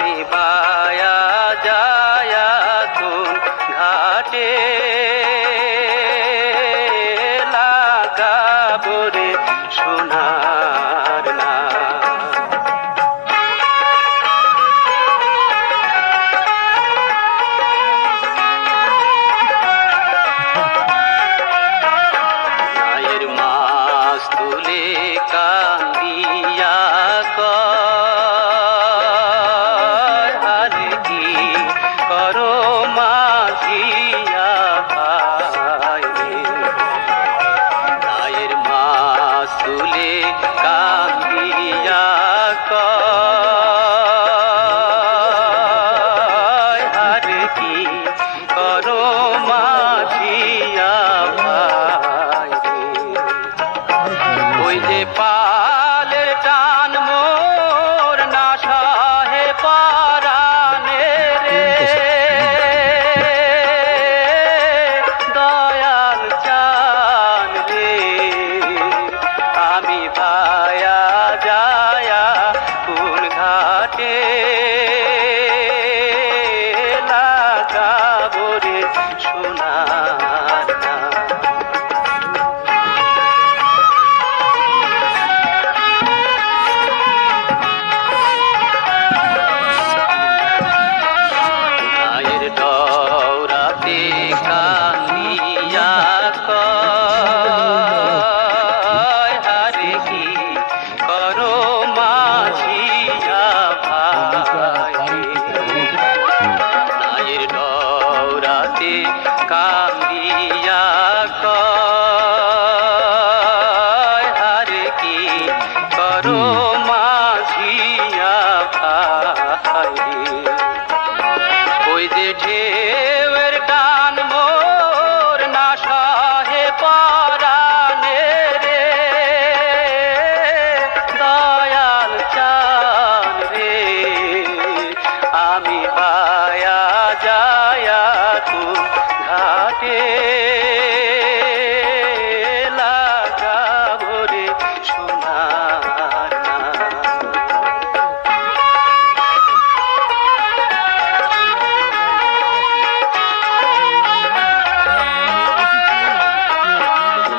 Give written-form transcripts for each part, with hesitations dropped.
আমি বায়া যায়া কোন ঘাটে লাগাবো রে সোনার না। মায়ের মাছ তুলে কান্দিয়া কয় হারে কি করো মাঝিয়া ভাই রে। মায়ের মাছ তুলে কান্দিয়া কয় হারে কি করো মাঝিয়া ভাই রে। ওই যে পালের টান মোর না সহে পরানে রে, দয়াল চান রে। আমি ভায়া যায়া কোন ঘাটে লাগাবো রে সোনার না। মায়ের দৌরাতে কান্দিয়া কয় হারে কি করো মাঝিয়া ভাই রে। মায়ের দৌরাতে কান্দিয়া কয় হারে কি করো মাঝিয়া ভাই রে। ওই যে ঢেউয়ের টান মোর না সহে পরানে রে, দয়াল চান রে। আমি বায়া যায়া কোন ঘাটে লাগাবো রে সোনার না।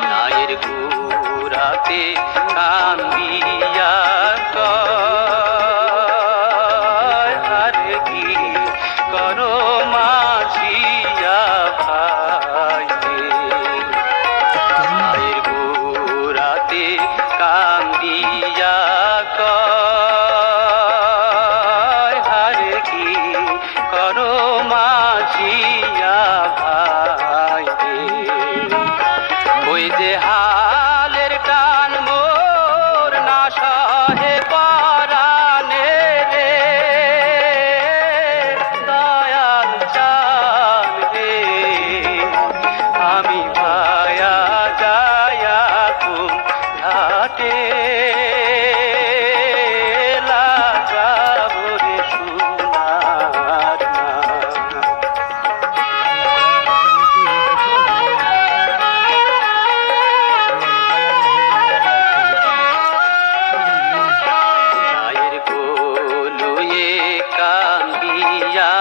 নায়ের গুরাতে কান্দিয়া কয় হারে কি করো মাঝিয়া ভাই রে। নায়ের গুরাতে কান্দিয়া কয় হারে কি করো মাঝিয়া ভাই রে। ওই যে হালের টান মোর না সহে পরানে রে, দয়াল চান রে। আমি ভায়া যায়া কোন ঘাটে লাগাবো রে সোনার না। মায়ের গোলুয়ে কান্দিয়া